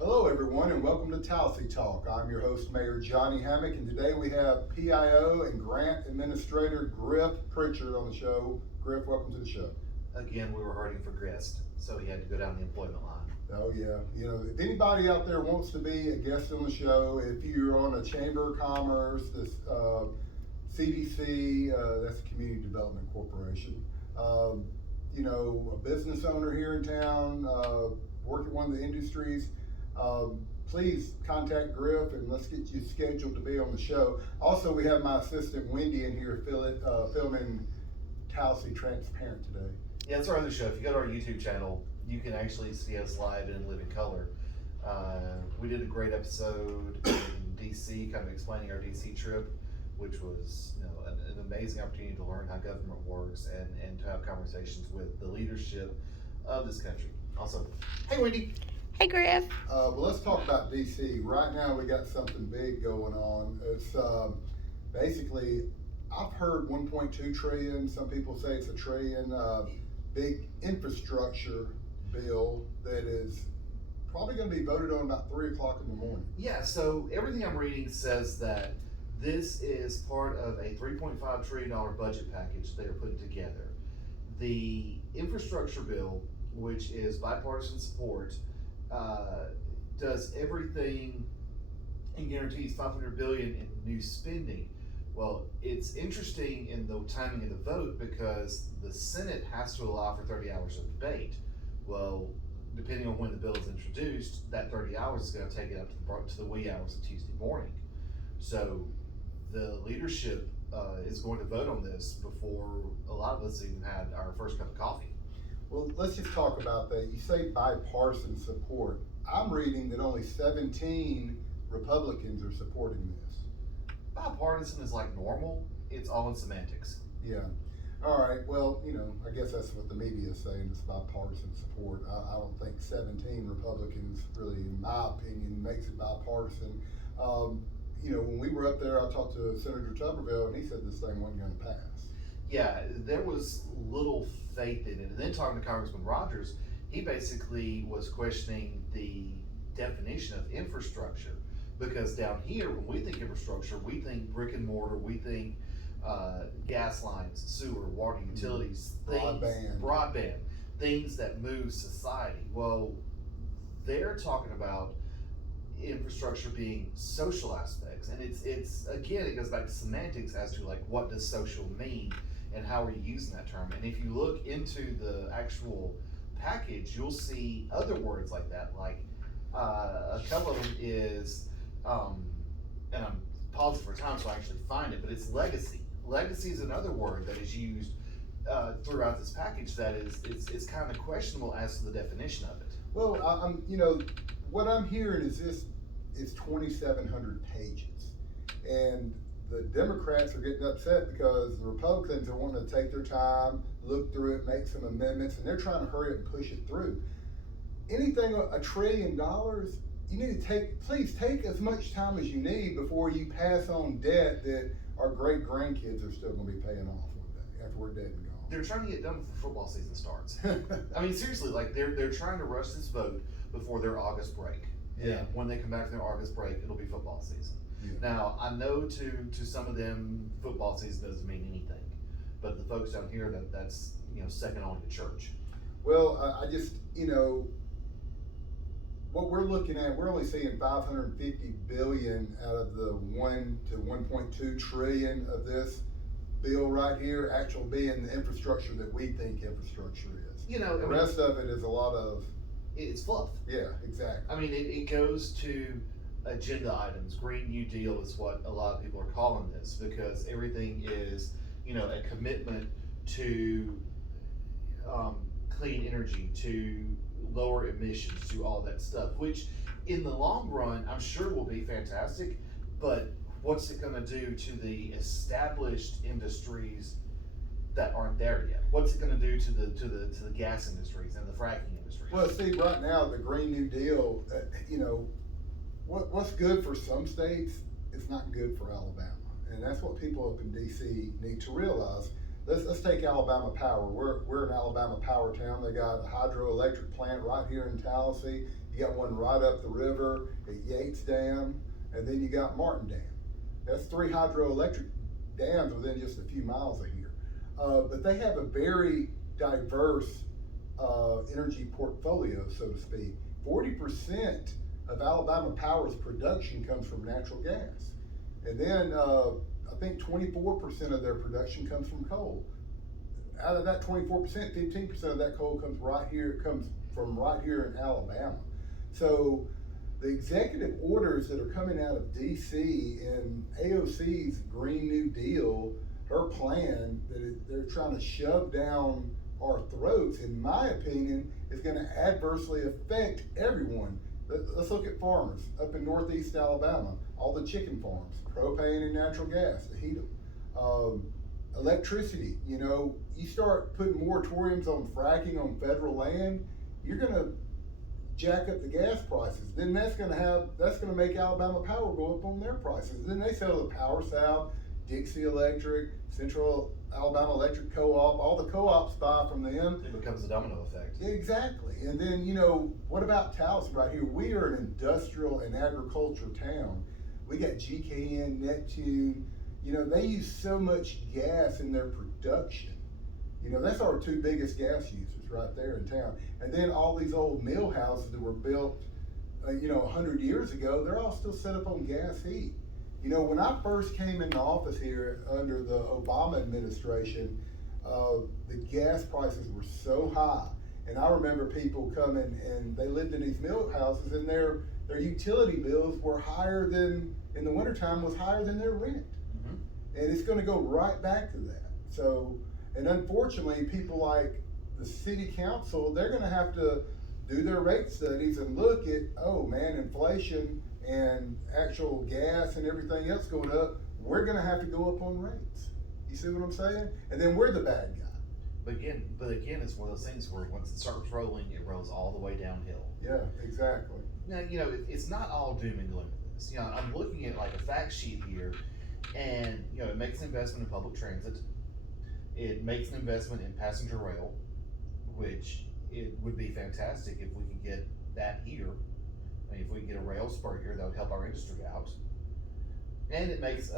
Hello, everyone, and welcome to Tallassee Talk. I'm your host, Mayor Johnny Hammock, and today we have PIO and Grant Administrator Griff Pritchard on the show. Griff, welcome to the show. Again, we were hurting for grist, so he had to go down the employment line. Oh, yeah. If anybody out there wants to be a guest on the show, if you're on a Chamber of Commerce, this CDC, that's the Community Development Corporation, a business owner here in town, work at one of the industries, please contact Griff and let's get you scheduled to be on the show. Also, we have my assistant Wendy in here filming Tallassee Transparent today. Yeah, it's our other show. If you go to our YouTube channel, you can actually see us live and live in color. We did a great episode in DC, kind of explaining our DC trip, which was an amazing opportunity to learn how government works and to have conversations with the leadership of this country. Also, hey Wendy. Hey Griff. Well, let's talk about DC. Right now, we got something big going on. It's basically, I've heard 1.2 trillion. Some people say it's a trillion. Big infrastructure bill that is probably going to be voted on about 3 o'clock in the morning. Yeah. So everything I'm reading says that this is part of a $3.5 trillion budget package they are putting together. The infrastructure bill, which is bipartisan support, does everything and guarantees $500 billion in new spending. Well, it's interesting in the timing of the vote because the Senate has to allow for 30 hours of debate. Well, depending on when the bill is introduced, that 30 hours is going to take it up to the wee hours of Tuesday morning. So the leadership is going to vote on this before a lot of us even had our first cup of coffee. Well, let's just talk about that. You say bipartisan support. I'm reading that only 17 Republicans are supporting this. Bipartisan is like normal. It's all in semantics. Yeah. All right. Well, I guess that's what the media is saying. It's bipartisan support. I don't think 17 Republicans really, in my opinion, makes it bipartisan. When we were up there, I talked to Senator Tuberville, and he said this thing wasn't going to pass. Yeah, there was little faith in it. And then talking to Congressman Rogers, he basically was questioning the definition of infrastructure. Because down here, when we think infrastructure, we think brick and mortar, we think gas lines, sewer, water utilities, broadband, things that move society. Well, they're talking about infrastructure being social aspects, and it's again, it goes back to semantics as to like what does social mean and how are you using that term. And if you look into the actual package, you'll see other words like that, like a couple of them is and I'm pausing for time so I actually find it, but it's legacy. Legacy is another word that is used throughout this package that it's kind of questionable as to the definition of it. Well, what I'm hearing is this is 2,700 pages, and the Democrats are getting upset because the Republicans are wanting to take their time, look through it, make some amendments, and they're trying to hurry up and push it through. Anything $1 trillion, you need to please take as much time as you need before you pass on debt that our great grandkids are still going to be paying off one day after we're dead and gone. They're trying to get done before football season starts. I mean, seriously, like they're trying to rush this vote before their August break. Yeah. And when they come back from their August break, it'll be football season. Yeah. Now, I know to some of them, football season doesn't mean anything, but the folks down here, that's second only to church. Well, I just what we're looking at, we're only seeing 550 billion out of the 1 to 1.2 trillion of this bill right here actually being the infrastructure that we think infrastructure is. The rest of it is a lot of it's fluff. Yeah, exactly. I mean, it goes to agenda items. Green New Deal is what a lot of people are calling this because everything is a commitment to clean energy, to lower emissions, to all that stuff, which in the long run I'm sure will be fantastic, but what's it going to do to the established industries that aren't there yet? What's it going to do to the gas industries and the fracking industries? Well, see, right now the Green New Deal, what's good for some states is not good for Alabama, and that's what people up in DC need to realize. Let's take Alabama Power. We're an Alabama Power town. They got a hydroelectric plant right here in Tallassee. You got one right up the river at Yates Dam, and then you got Martin Dam. That's 3 hydroelectric dams within just a few miles of here. But they have a very diverse energy portfolio, so to speak. 40% of Alabama Power's production comes from natural gas. And then I think 24% of their production comes from coal. Out of that 24%, 15% of that coal comes from right here in Alabama. So the executive orders that are coming out of DC and AOC's Green New Deal, her plan they're trying to shove down our throats, in my opinion, is going to adversely affect everyone. Let's look at farmers up in Northeast Alabama, all the chicken farms, propane and natural gas to heat them. Electricity, you start putting moratoriums on fracking on federal land, you're going to jack up the gas prices. Then that's going to make Alabama Power go up on their prices. Then they sell to Power South, Dixie Electric, Central Alabama Electric Co-op. All the co-ops buy from them. It becomes a domino effect. Exactly. And then what about Tallassee right here? We are an industrial and agricultural town. We got GKN, Neptune. They use so much gas in their production. That's our 2 biggest gas users right there in town. And then all these old mill houses that were built, 100 years ago, they're all still set up on gas heat. When I first came into office here under the Obama administration, the gas prices were so high. And I remember people coming and they lived in these mill houses and their utility bills were higher than, in the wintertime, was higher than their rent. Mm-hmm. And it's gonna go right back to that. So, and unfortunately, people like the city council, they're gonna have to do their rate studies and look at, oh man, inflation and actual gas and everything else going up, we're gonna have to go up on rates. You see what I'm saying? And then we're the bad guy. But again, it's one of those things where once it starts rolling, it rolls all the way downhill. Yeah, exactly. Now, it's not all doom and gloom with this. I'm looking at like a fact sheet here, and it makes an investment in public transit. It makes an investment in passenger rail, which it would be fantastic if we could get that here. I mean, if we could get a rail spur here, that would help our industry out. And it makes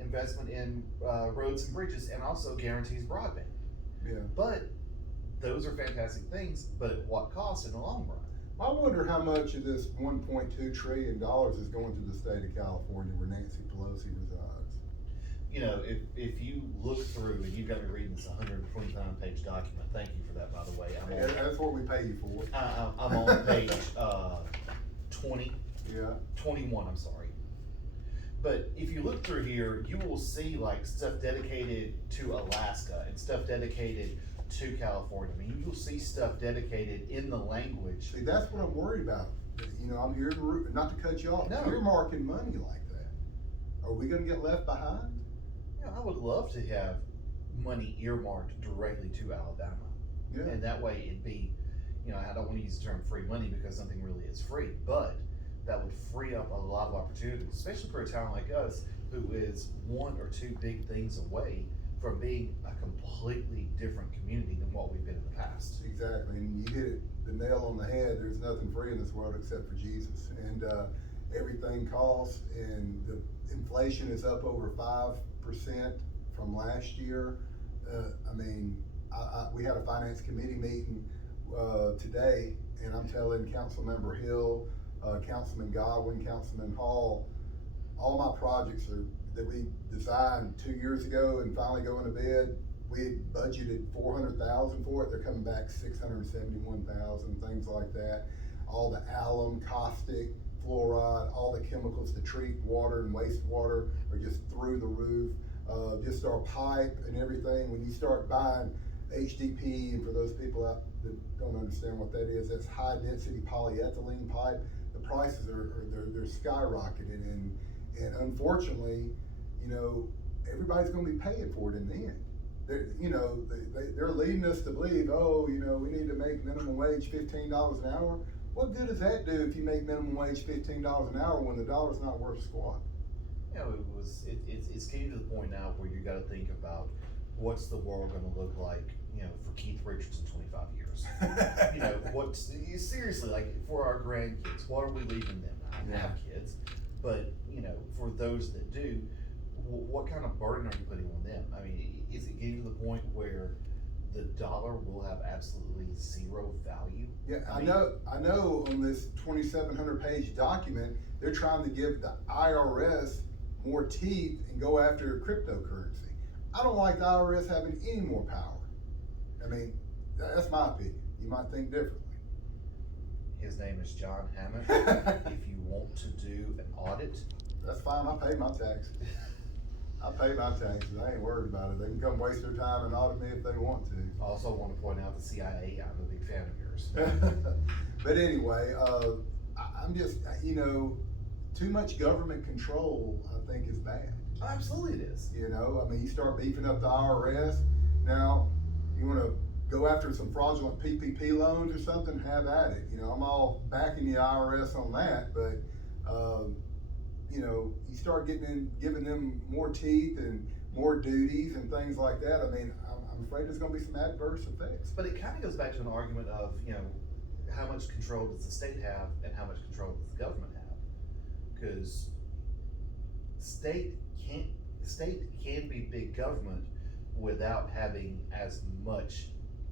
investment in roads and bridges, and also guarantees broadband. Yeah. But those are fantastic things, but at what cost in the long run? I wonder how much of this $1.2 trillion is going to the state of California where Nancy Pelosi resides. If you look through, and you've got me reading this 129-page document, thank you for that, by the way. That's what we pay you for. I'm on page 20. Yeah. 21, I'm sorry. But if you look through here, you will see like stuff dedicated to Alaska and stuff dedicated to California. I mean, you'll see stuff dedicated in the language. See, that's what I'm worried about. I'm here not to cut you off. No. You're marking money like that. Are we going to get left behind? I would love to have money earmarked directly to Alabama. Yeah. And that way it'd be, I don't want to use the term free money because nothing really is free, but that would free up a lot of opportunities, especially for a town like us who is 1 or 2 big things away from being a completely different community than what we've been in the past. Exactly, and you hit the nail on the head. There's nothing free in this world except for Jesus, and everything costs, and the inflation is up over 5% from last year. We had a finance committee meeting today, and I'm telling Councilmember Hill, Councilman Godwin, Councilman Hall, all my projects that we designed 2 years ago and finally going to bid, we had budgeted $400,000 for it. They're coming back $671,000, things like that. All the alum, caustic, fluoride, all the chemicals to treat water and wastewater are just through the roof. Just our pipe and everything. When you start buying HDP, and for those people out that don't understand what that is, that's high density polyethylene pipe. The prices they're skyrocketing, and unfortunately, everybody's going to be paying for it in the end. They're leading us to believe, we need to make minimum wage $15 an hour. What good does that do if you make minimum wage $15 an hour when the dollar's not worth squat? It's getting to the point now where you got to think about what's the world going to look like for Keith Richardson 25 years. Seriously, like for our grandkids, what are we leaving them? I don't have kids, but for those that do, what kind of burden are you putting on them? I mean, is it getting to the point where the dollar will have absolutely zero value? Yeah, I know on this 2,700 page document, they're trying to give the IRS more teeth and go after cryptocurrency. I don't like the IRS having any more power. I mean, that's my opinion. You might think differently. His name is John Hammond. If you want to do an audit, that's fine. I pay my taxes. I pay my taxes. I ain't worried about it. They can come waste their time and audit me if they want to. I also want to point out the CIA. I'm a big fan of yours. But anyway, I'm just, too much government control, I think, is bad. Absolutely it is. I mean, you start beefing up the IRS. Now, you want to go after some fraudulent PPP loans or something, have at it. I'm all backing the IRS on that, but, you start giving them more teeth and more duties and things like that. I mean, I'm afraid there's going to be some adverse effects. But it kind of goes back to an argument of, how much control does the state have and how much control does the government have? Because state can be big government without having as much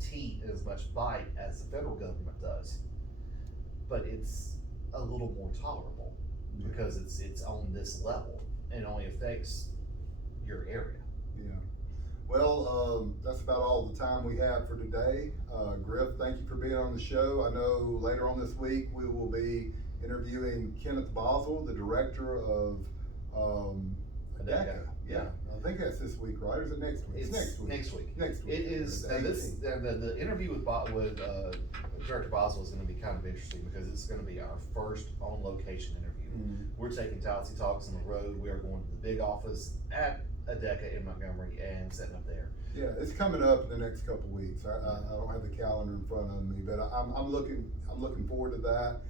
teeth, as much bite as the federal government does. But it's a little more tolerable because it's on this level and only affects your area. Yeah. Well, that's about all the time we have for today. Griff, thank you for being on the show. I know later on this week we will be interviewing Kenneth Boswell, the director of ADECA. Yeah, I think that's this week, right? Or is it next week? It's next week. Next week. It is. And the interview with Director Boswell is going to be kind of interesting because it's going to be our first on location interview. Mm-hmm. We're taking Tallassee Talks on the road. We are going to the big office at ADECA in Montgomery and setting up there. Yeah, it's coming up in the next couple weeks. I don't have the calendar in front of me, but I'm looking forward to that.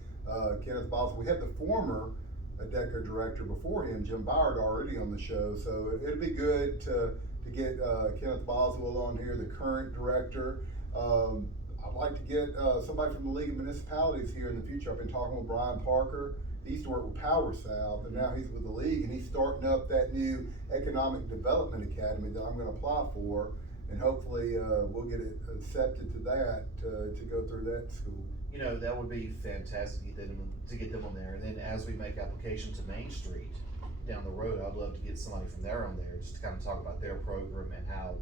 Kenneth Boswell. We had the former ADECA director before him, Jim Byard, already on the show, so it'd be good to get Kenneth Boswell on here, the current director. I'd like to get somebody from the League of Municipalities here in the future. I've been talking with Brian Parker. He used to work with Power South, and now he's with the League, and he's starting up that new Economic Development Academy that I'm going to apply for, and hopefully we'll get it accepted to that to go through that school. That would be fantastic to get them on there. And then as we make application to Main Street down the road, I'd love to get somebody from there on there just to kind of talk about their program and how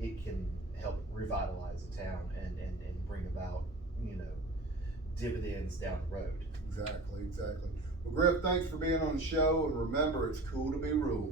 it can help revitalize the town and bring about, dividends down the road. Exactly. Well, Griff, thanks for being on the show, and remember, it's cool to be rural.